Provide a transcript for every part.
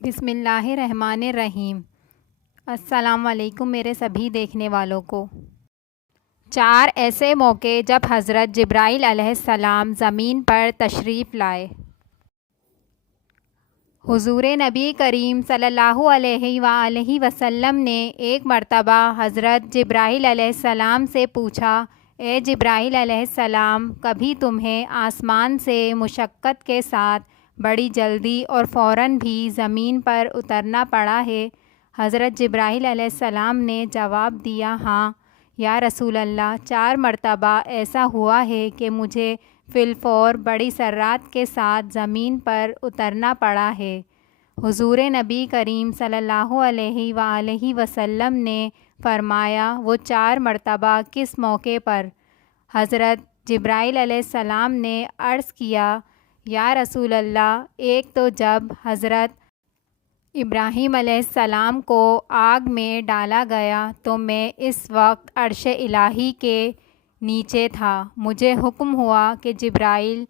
بسم اللہ الرحمن الرحیم۔ السلام علیکم میرے سبھی دیکھنے والوں کو۔ 4 ایسے موقع جب حضرت جبرائیل علیہ السلام زمین پر تشریف لائے۔ حضور نبی کریم صلی اللہ علیہ وآلہ وسلم نے ایک مرتبہ حضرت جبرائیل علیہ السلام سے پوچھا، اے جبرائیل علیہ السلام، کبھی تمہیں آسمان سے مشقت کے ساتھ بڑی جلدی اور فوراً بھی زمین پر اترنا پڑا ہے؟ حضرت جبرائیل علیہ السلام نے جواب دیا، ہاں یا رسول اللہ، 4 مرتبہ ایسا ہوا ہے کہ مجھے فی الفور بڑی سرعت کے ساتھ زمین پر اترنا پڑا ہے۔ حضور نبی کریم صلی اللہ علیہ وآلہ وسلم نے فرمایا، وہ 4 مرتبہ کس موقع پر؟ حضرت جبرائیل علیہ السلام نے عرض کیا، یا رسول اللہ، ایک تو جب حضرت ابراہیم علیہ السلام کو آگ میں ڈالا گیا تو میں اس وقت عرش الہی کے نیچے تھا، مجھے حکم ہوا کہ جبرائیل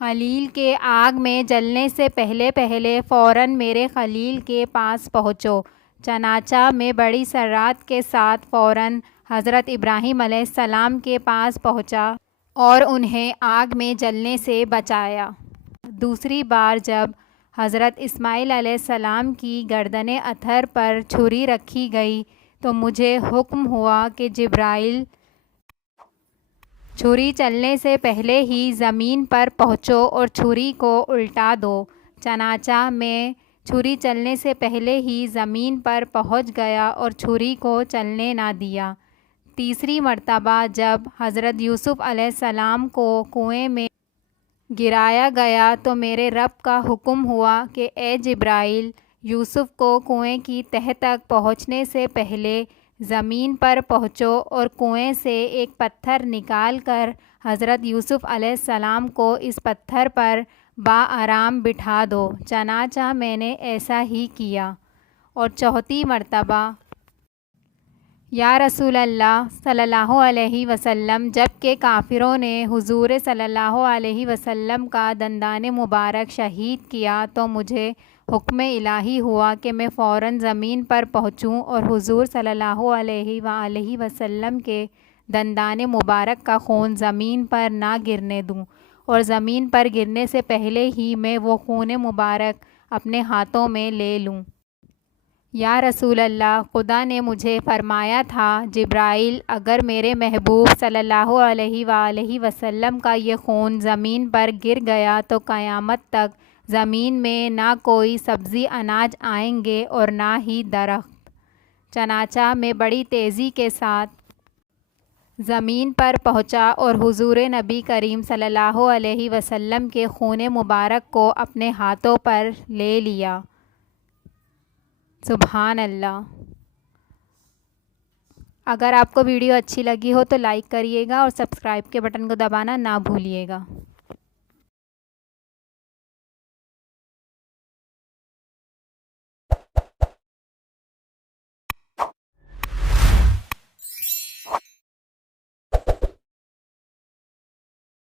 خلیل کے آگ میں جلنے سے پہلے فوراً میرے خلیل کے پاس پہنچو۔ چنانچہ میں بڑی سرعت کے ساتھ فوراً حضرت ابراہیم علیہ السلام کے پاس پہنچا اور انہیں آگ میں جلنے سے بچایا۔ دوسری بار جب حضرت اسماعیل علیہ السلام کی گردن اتھر پر چھری رکھی گئی تو مجھے حکم ہوا کہ جبرائیل، چھری چلنے سے پہلے ہی زمین پر پہنچو اور چھری کو الٹا دو۔ چنانچہ میں چھری چلنے سے پہلے ہی زمین پر پہنچ گیا اور چھری کو چلنے نہ دیا۔ تیسری مرتبہ جب حضرت یوسف علیہ السلام کو کنویں میں گرایا گیا تو میرے رب کا حکم ہوا کہ اے جبرائیل، یوسف کو کنویں کی تہہ تک پہنچنے سے پہلے زمین پر پہنچو اور کنویں سے ایک پتھر نکال کر حضرت یوسف علیہ السلام کو اس پتھر پر بآرام بٹھا دو۔ چنانچہ میں نے ایسا ہی کیا۔ اور چوتھی مرتبہ، یا رسول اللہ صلی اللہ علیہ وسلم، جب کہ کافروں نے حضور صلی اللہ علیہ وسلم کا دندان مبارک شہید کیا تو مجھے حکم الہی ہوا کہ میں فوراً زمین پر پہنچوں اور حضور صلی اللہ علیہ وآلہ وسلم کے دندان مبارک کا خون زمین پر نہ گرنے دوں، اور زمین پر گرنے سے پہلے ہی میں وہ خون مبارک اپنے ہاتھوں میں لے لوں۔ یا رسول اللہ، خدا نے مجھے فرمایا تھا، جبرائیل، اگر میرے محبوب صلی اللہ علیہ وآلہ وسلم کا یہ خون زمین پر گر گیا تو قیامت تک زمین میں نہ کوئی سبزی اناج آئیں گے اور نہ ہی درخت۔ چنانچہ میں بڑی تیزی کے ساتھ زمین پر پہنچا اور حضور نبی کریم صلی اللہ علیہ وسلم کے خون مبارک کو اپنے ہاتھوں پر لے لیا۔ سبحان اللہ۔ اگر آپ کو ویڈیو اچھی لگی ہو تو لائک کریے گا اور سبسکرائب کے بٹن کو دبانا نہ بھولیے گا۔